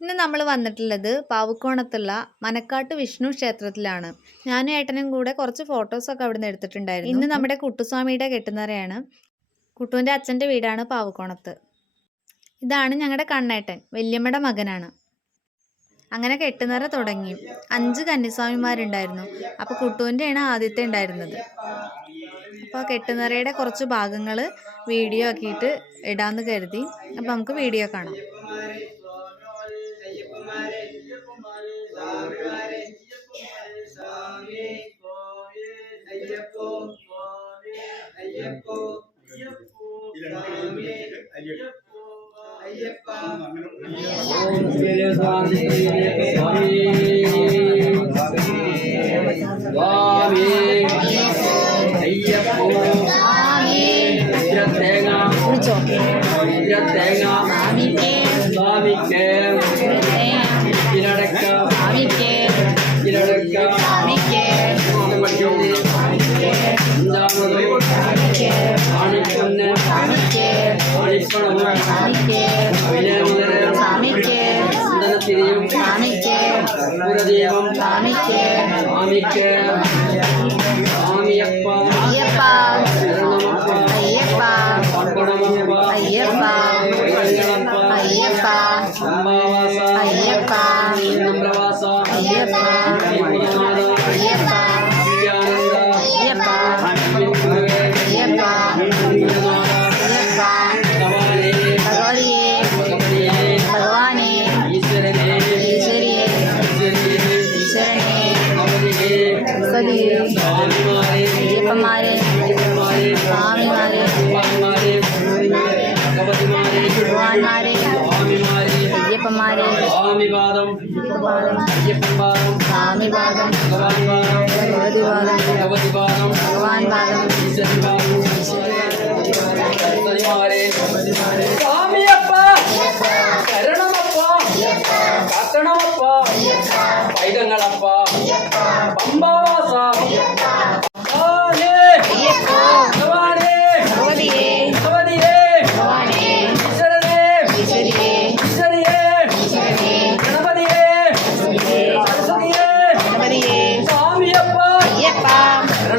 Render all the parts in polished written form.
ഇന്ന് നമ്മൾ വന്നിട്ടുള്ളത് പാവുക്കോണത്തുള്ള മനക്കാട്ട് വിഷ്ണു ക്ഷേത്രത്തിലാണ്. ഞാനും ഏട്ടനും കൂടെ കുറച്ച് ഫോട്ടോസൊക്കെ അവിടെ നിന്ന് എടുത്തിട്ടുണ്ടായിരുന്നു. ഇന്ന് നമ്മുടെ കുട്ടുസ്വാമിയുടെ കെട്ടുനിറയാണ്. കുട്ടുവിൻ്റെ അച്ഛൻ്റെ വീടാണ് പാവുക്കോണത്ത്. ഇതാണ് ഞങ്ങളുടെ കണ്ണേട്ടൻ, വല്യമ്മയുടെ മകനാണ്. അങ്ങനെ കെട്ടുനിറ തുടങ്ങി. 5 കന്നിസ്വാമിമാരുണ്ടായിരുന്നു. അപ്പോൾ കുട്ടുവിൻ്റെയാണ് ആദ്യത്തെ ഉണ്ടായിരുന്നത്. അപ്പോൾ കെട്ടുനിറയുടെ കുറച്ച് ഭാഗങ്ങൾ വീഡിയോ ആക്കിയിട്ട് ഇടാമെന്ന് കരുതി. അപ്പോൾ നമുക്ക് വീഡിയോ കാണാം.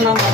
Number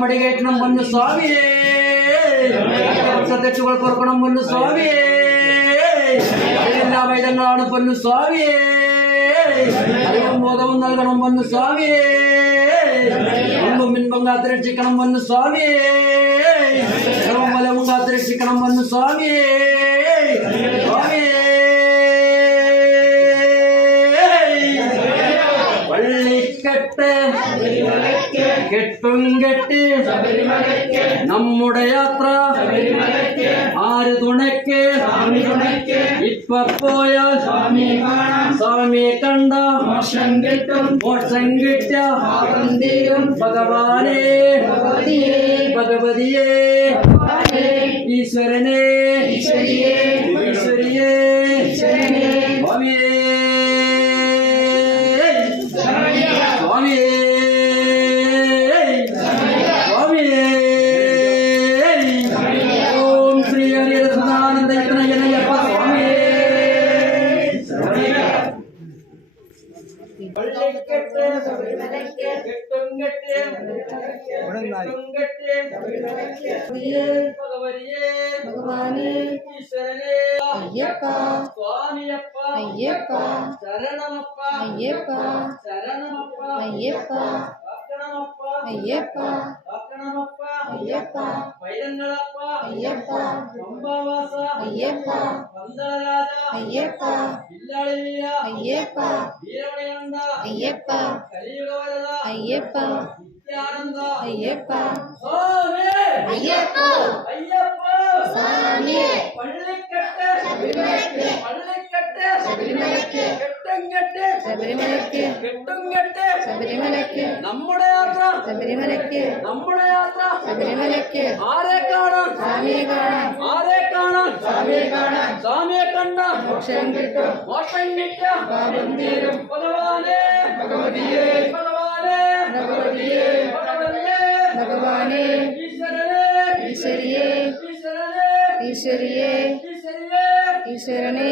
മടികേറ്റണം പൊന്നു സ്വാമിയേ, തെറ്റുകൾ പൊറുക്കണം പൊന്നു സ്വാമിയേ, എല്ലാ വൈദങ്ങളാണ് പൊന്നു സ്വാമിയേ, അറിവും ബോധവും നൽകണം പൊന്നു സ്വാമിയേ, മുൻപും പിൻപും കാത്തുരക്ഷിക്കണം പൊന്നു സ്വാമിയേ, ഇടവും വലവും കാത്തുരക്ഷിക്കണം പൊന്നു സ്വാമിയേ, സ്വാമിയേ. വള്ളിക്കെട്ട് കെട്ടും കെട്ടി നമ്മുടെ യാത്ര ആര് തുണയ്ക്ക് ഇപ്പൊ പോയാൽ സ്വാമിയെ കണ്ട മോക്ഷം കിട്ടിയ ഭഗവാനെ ഭഗവതിയെ ഈശ്വരനെ ഈശ്വരിയെ സ്വാമിയേ സ്വാമിയേ അയ്യപ്പ അയ്യപ്പ അയ്യപ്പ അയ്യപ്പ അയ്യപ്പ പൈതങ്ങളപ്പ പമ്പാവാസ പന്തളരാജ വില്ലാളി വീര വീരമണികണ്ഠ കലിയുഗവരദ നിത്യാനന്ദ സ്വാമി അയ്യപ്പ പള്ളിക്കെട്ട് കെട്ടുംകെട്ട് നമ്മുടെ യാത്ര ആരെ കാണാൻ സ്വാമിയെ കണ്ട മോക്ഷം കിട്ടും ഭഗവാനേ ഈശ്വരനെ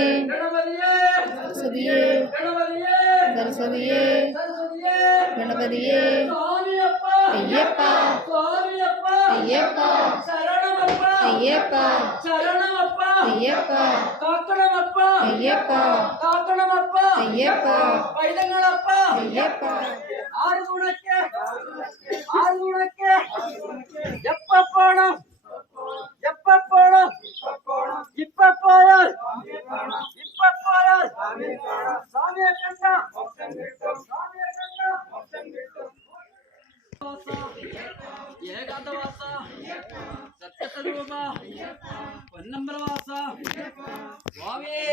സരസ്വതിയെ ഗണപതിയെ അയ്യപ്പ അയ്യപ്പ പൈതങ്ങളപ്പ ആറ് തുണയ്ക്ക് എപ്പ പോണം ഇപ്പ പോയാൽ സ്വാമിയെ കണ്ട ഏകാന്തവാസ സത്യസ്വരൂപ പൊന്നമ്പലവാസ സ്വാമിയേ